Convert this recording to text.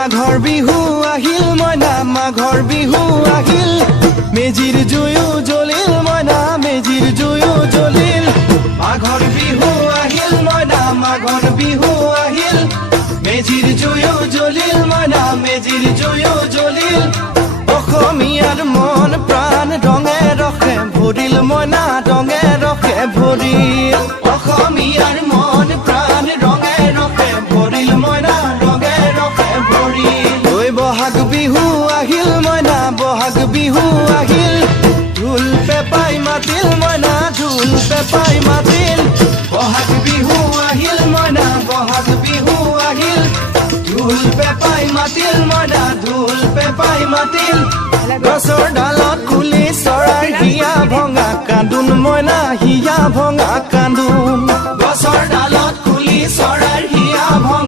মাঘৰ বিহু আহিল মইনা মাঘৰ বিহু আহিল মেজিৰ জুয়ো জ্বলিল মইনা মেজিৰ জুয়ো জ্বলিল মাঘৰ বিহু আহিল মইনা মাঘৰ বিহু আহিল মেজিৰ জুয়ো জ্বলিল মইনা মেজিৰ জুয়ো জ্বলিল অসমীয়াৰ মন প্ৰাণ ৰঙে ৰখে ভৰিল মইনা ৰঙে ৰখে ভৰিল অসমীয়াৰ মন প্ৰাণ ৰঙে ৰখে ভৰিল মইনা ৰঙে ৰখে ভৰিল ঐ বহাগ বিহু আহিল মইনা বহাগ বিহু আহিল ঢোল পেপাই মাতিল মইনা ঢোল পেপাই মাতিল বহাগ বিহু আহিল মইনা বহাগ বিহু আহিল ঢোল পেপাই মাতিল মইনা ঢোল পেপাই মাতিল গছৰ ডালত কুলি চৰাই হিয়া ভঙা কান্দোন মইনা হিয়া ভঙা